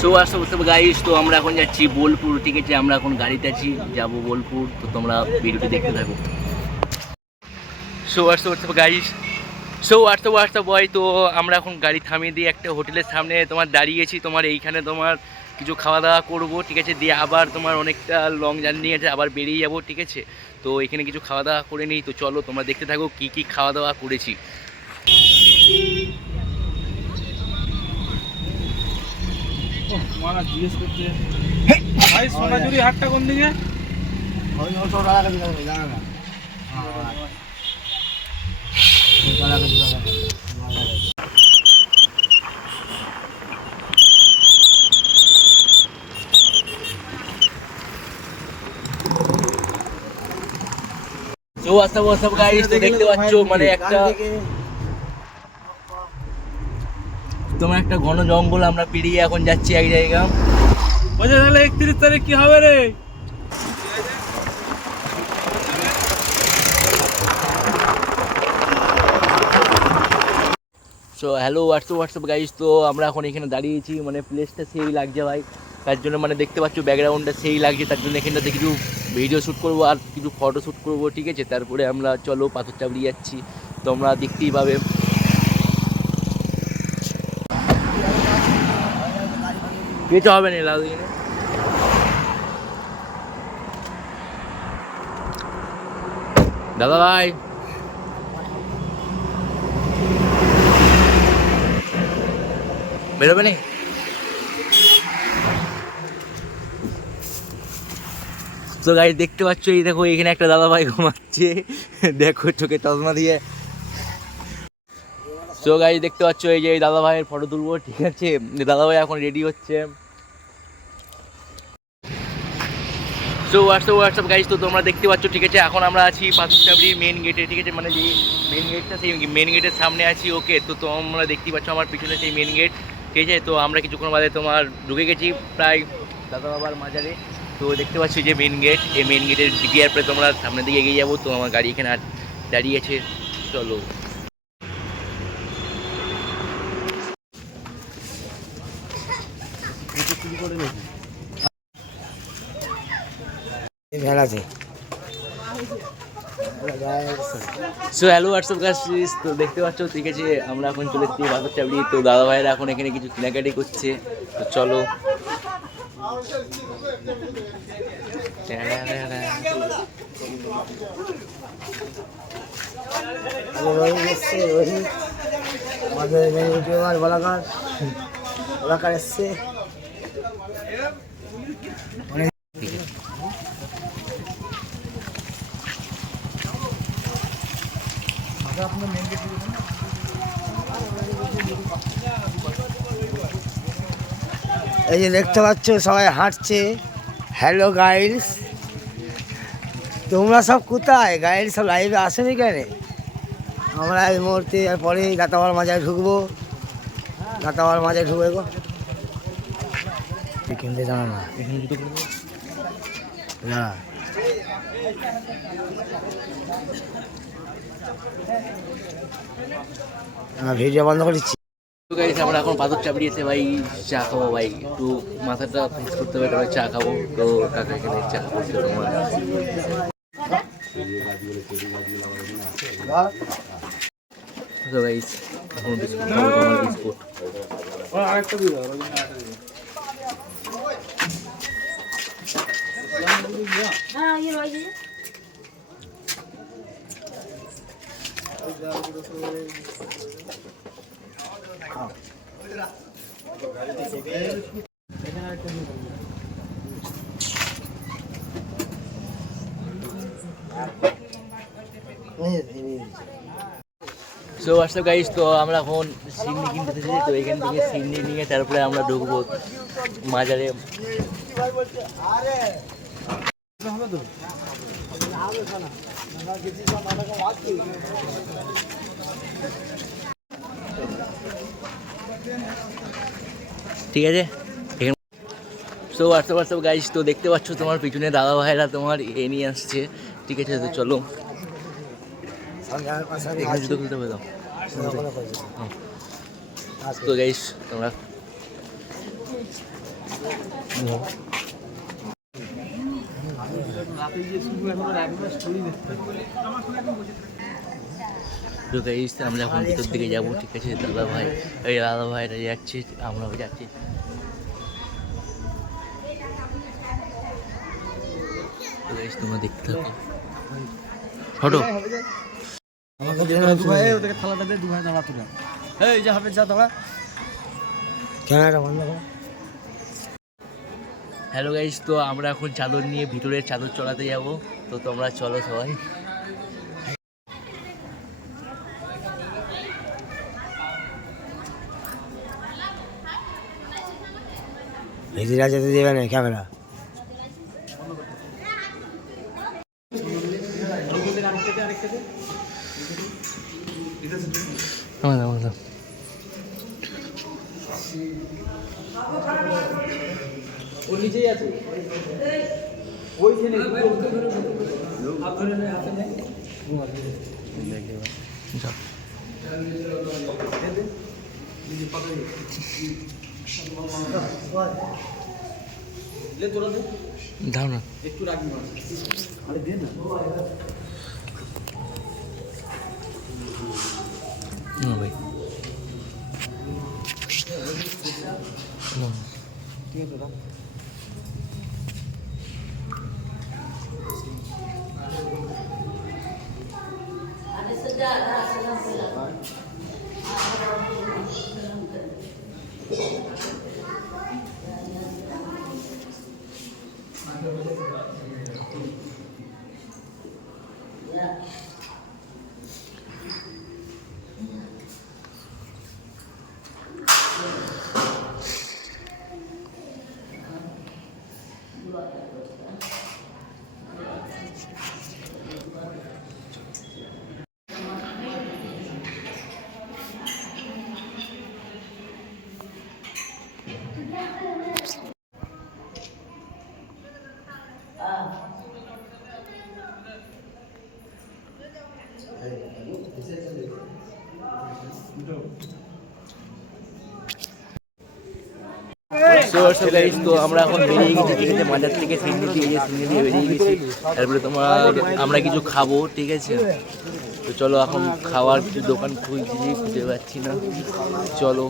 So আসতে বলতে guys, তো আমরা এখন যাচ্ছি বোলপুর, ঠিক আছে? আমরা এখন গাড়িতে আছি, যাবো বোলপুর। তো তোমরা ভিডিওটি দেখতে থাকো। সো আসতে বলতে গাইস, হোয়াটসঅ্যাপ বয়। তো আমরা এখন গাড়ি থামিয়ে দিয়ে একটা হোটেলের সামনে তোমার দাঁড়িয়েছি। তোমার এইখানে তোমার কিছু খাওয়া দাওয়া করবো, ঠিক আছে? দিয়ে আবার তোমার অনেকটা লং জার্নি আছে, আবার বেরিয়ে যাবো, ঠিক আছে? তো এখানে কিছু খাওয়া দাওয়া করে নিই। তো চলো তোমরা দেখতে থাকো কী কী খাওয়া দাওয়া করেছি। জিজ্ঞেস করছে ভাই সোনাঝুরি হাটটা কোন দিকে? তো হোয়াটসঅ্যাপ গাইস, তো দেখতে পাচ্ছ মানে একটা তোমার একটা ঘন জঙ্গল আমরা পেরিয়ে এখন যাচ্ছি এক জায়গা। বলছে তাহলে 31 তারিখ কি হবে রে? সো হ্যালো হোয়াটসঅ্যাপ গাইস, তো আমরা এখন এখানে দাঁড়িয়েছি, মানে প্লেসটা সেই লাগছে ভাই। তার জন্য মানে দেখতে পাচ্ছ ব্যাকগ্রাউন্ডটা সেই লাগছে, তার জন্য এখানটাতে কিছু ভিডিও শ্যুট করবো আর কিছু ফটো শ্যুট করবো, ঠিক আছে? তারপরে আমরা চলো পাথর চাপড়ি যাচ্ছি, তোমরা দেখতেই পাবে। কিছু হবে না লাল দিনে। দাদা ভাই, বেরোবে না? তো গাইস দেখতে পাচ্ছ, এই দেখো এখানে একটা দাদা ভাই ঘুমাচ্ছে, দেখো চোখে চশমা দিয়ে। সো গাইস দেখতে পাচ্ছ এই যে এই দাদা ভাইয়ের ফটো তুলবো, ঠিক আছে? দাদা ভাই এখন রেডি হচ্ছে। সো হোয়াটসঅ্যাপ গাইস, তো তোমরা দেখতে পাচ্ছ, ঠিক আছে? এখন আমরা আছি পাথরচাবড়ির মেন গেটে, ঠিক আছে? মানে যে মেন গেটটা, সেই মেন গেটের সামনে আছি, ওকে? তো তোমরা দেখতেই পাচ্ছ আমার পিছনে সেই মেন গেট, ঠিক আছে? তো আমরা কিছুক্ষণ বাদে তোমার ঢুকে গেছি প্রায় দাদা বাবার মাজারে। তো দেখতে পাচ্ছ যে মেন গেট, এই মেন গেটের দিকে পরে তোমরা সামনের দিকে এগিয়ে যাবো। তো আমার গাড়ি এখানে দাঁড়িয়ে আছে, চলো। সো হ্যালো হোয়াটসঅ্যাপ গাইস, তো দেখতে পাচ্ছ, ঠিক আছে? আমরা এখন চলে এসেছি পাথরচাবড়ি। তো দাদা ভাইরা এখন এখানে কিছু কেনাকাটি করছে, তো চলো। আমাদের ইউটিউবার বলাকার এসছে। এই যে দেখতে পাচ্ছ সবাই হাঁটছে। হ্যালো গাইডস, তোমরা সব কোথায়? গাইড সব লাইভে আসেনি কেন? আমরা এই মুহূর্তে পরে দাতাবার মাজায় ঢুকবো। দাতাবার মাজায় ঢুকবো গো, কিনতে জানো না? না ভিডিও বন্ধ করেছি। আমরা এখন পাথর চাপড়িয়েছে ভাই, চা খাবো ভাই, একটু মাথাটা ফ্রেশ করতে হবে, তারপরে চা খাবো। তো কাকা এখানে চা করছে তোমার। তো গাইস এখন বিস্কুট খাবো, তোমার বিস্কুট। আরেকটা দিয়ে দাও। সো হোয়াটসঅ্যাপ গাইস, তো আমরা এখন সিন্নি কিনতে এসেছি। তো এখান থেকে সিন্নি নিয়ে তারপরে আমরা ঢুকবো মাজারে। ঠিক আছে, সো হোয়াটসঅ্যাপ গাইস, তো দেখতে পাচ্ছ তোমার পিছনে দাদা ভাইরা তোমার এ নিয়ে আসছে, ঠিক আছে? তো চলো এখানে জুতো খুলতে হবে। দাও তো গাইস তোমরা তো গাইস আমরা এখন ভিতর দিকে যাবো, ঠিক আছে। দাদা ভাই, এই দাদা ভাইরা যাচ্ছে, আমরাও যাচ্ছি। তো গাইস তোমরা দেখতে থাকো, হটো। ক্যামেরাটা বন্ধ করো। হ্যালো গাইস, তো আমরা এখন চাদর নিয়ে ভিতরে চাদর চড়াতে যাব। তো তোমরা চলো সবাই। হিজিরা যেতে দেবে না ক্যামেরা। দাও না একটু রাখবি আরে দে না ভাই, ঠিক আছে রাখ। তো আমরা এখন বেরিয়ে গেছি, ঠিক আছে। মাজার থেকে সিন্নি দিয়ে বেরিয়ে গেছি। তারপরে আমরা কিছু খাবো, ঠিক আছে। তো চলো, এখন খাওয়ার কিছু দোকান খুঁজে পাচ্ছি না, চলো।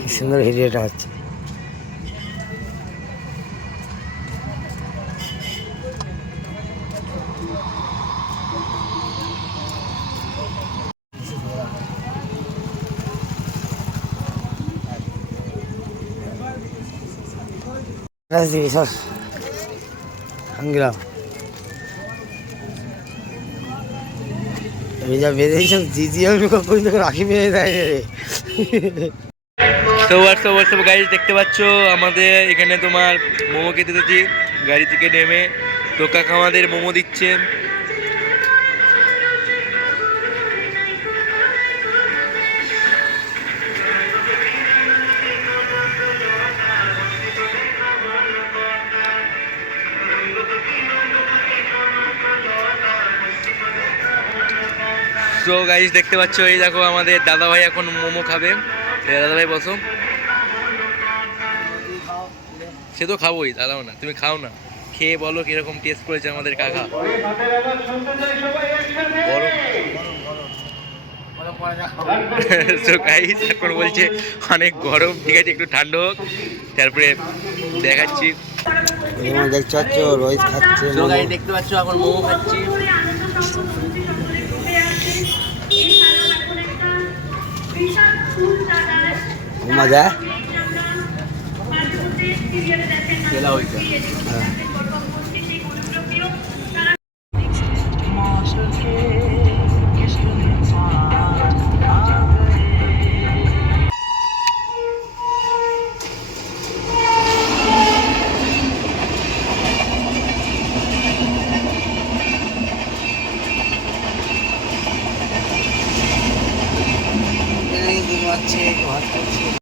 কি সুন্দর ভিডিওটা হচ্ছে। এই যা বেঁধেছিস দিদি আমি কখন রাখি বেঁধে দেয় রে। তো হোয়াটসঅ্যাপ গাড়ি দেখতে পাচ্ছ, আমাদের এখানে তোমার মোমো খেতে দিচ্ছি গাড়ি থেকে নেমে। তো কাকা আমাদের মোমো দিচ্ছে। তো গাইস দেখতে পাচ্ছ, এই দেখো আমাদের দাদা ভাই এখন মোমো খাবে। দাদা ভাই বসো। সে তো খাবোই, দাদাও না, তুমি খাও না, খেয়ে বলো কিরকম টেস্ট করেছে আমাদের কাকা। তো গাইস এখন বলছে অনেক গরম, ঠিক আছে, একটু ঠান্ডা হোক তারপরে দেখাচ্ছি। দেখতে পাচ্ছ রোহিত খাচ্ছে। তো গাইস দেখতে পাচ্ছ এখন মোমো খাচ্ছি। মজা খেলা হয়েছে।